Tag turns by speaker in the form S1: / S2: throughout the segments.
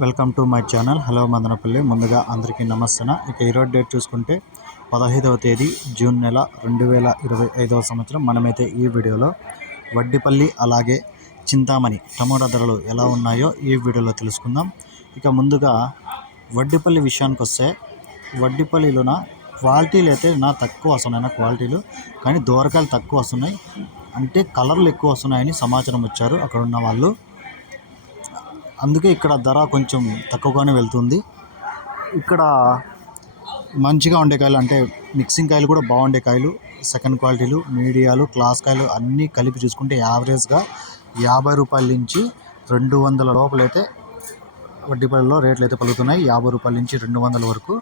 S1: Welcome to my channel. Hello Madanapalle. ముందుగా అందరికీ నమస్తే ఇక ఈరోజు డేట్ చూసుకుంటే పదహైదవ తేదీ జూన్ నెల రెండు వేల ఇరవై ఐదవ సంవత్సరం. మనమైతే ఈ వీడియోలో వడ్డిపల్లి అలాగే చింతామణి టమోటా ధరలు ఎలా ఉన్నాయో ఈ వీడియోలో తెలుసుకుందాం. ఇక ముందుగా వడ్డిపల్లి విషయానికి వస్తే వడ్డిపల్లిలోన క్వాలిటీలు అయితే నా తక్కువ వస్తున్నాయి నా క్వాలిటీలు. కానీ దూరకాయలు తక్కువ వస్తున్నాయి. అంటే కలర్లు ఎక్కువ వస్తున్నాయని సమాచారం వచ్చారు అక్కడ ఉన్న వాళ్ళు. అందుకే ఇక్కడ ధర కొంచెం తక్కువగానే వెళ్తుంది. ఇక్కడ మంచిగా ఉండే కాయలు అంటే మిక్సింగ్ కాయలు కూడా బాగుండే కాయలు. సెకండ్ క్వాలిటీలు మీడియాలు క్లాస్ కాయలు అన్నీ కలిపి చూసుకుంటే యావరేజ్గా యాభై రూపాయల నుంచి రెండు వందల లోపలైతే వడ్డీపల్లిలో రేట్లు అయితే పలుకుతున్నాయి. యాభై రూపాయల నుంచి రెండు వందల వరకు.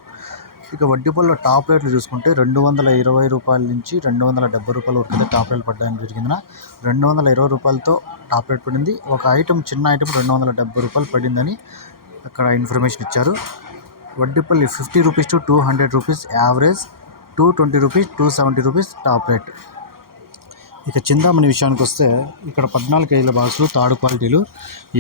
S1: ఇక వడ్డీపల్లిలో టాప్ రేట్లు చూసుకుంటే రెండు వందల ఇరవై రూపాయల నుంచి రెండు వందల డెబ్బై రూపాయల వరకు టాప్ రేట్లు పడ్డానికి జరిగింది రెండు వందల ఇరవై రూపాయలతో టాప్ రేట్ పడింది. ఒక ఐటమ్ చిన్న ఐటమ్ రెండు వందల డెబ్బై రూపాయలు పడిందని అక్కడ ఇన్ఫర్మేషన్ ఇచ్చారు. Vaddipalli fifty rupees to two hundred rupees average two twenty rupees two seventy rupees top rate. ఇక చింతామణి విషయానికి వస్తే ఇక్కడ పద్నాలుగు కేజీల బాక్సులు తాడు క్వాలిటీలు.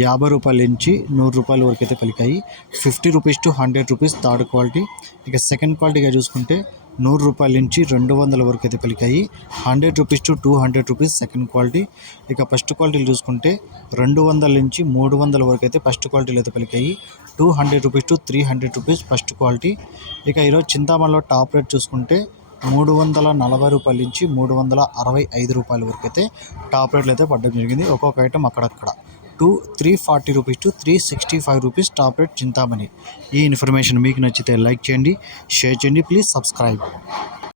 S1: యాభై రూపాయల నుంచి నూరు రూపాయల వరకు అయితే పలికాయి. Fifty rupees to hundred rupees third quality. ఇక సెకండ్ క్వాలిటీగా చూసుకుంటే నూరు రూపాయల నుంచి రెండు వందల వరకు అయితే పలికాయి. Hundred rupees to two hundred rupees second quality. ఇక ఫస్ట్ క్వాలిటీలు చూసుకుంటే రెండు వందల నుంచి మూడు వందల వరకు అయితే ఫస్ట్ క్వాలిటీలు అయితే పలికాయి. Two hundred rupees to three hundred rupees first quality. ఇక ఈరోజు చింతామణిలో టాప్ రేట్ చూసుకుంటే మూడు వందల నలభై రూపాయల నుంచి మూడు వందల అరవై ఐదు రూపాయల వరకు అయితే టాప్ రేట్లు అయితే పడడం జరిగింది. ఒక్కొక్క ఐటమ్ అక్కడక్కడ. Two three forty rupees to three sixty five rupees top rate Chintamani. ఈ ఇన్ఫర్మేషన్ మీకు నచ్చితే లైక్ చేయండి షేర్ చేయండి ప్లీజ్ సబ్స్క్రైబ్.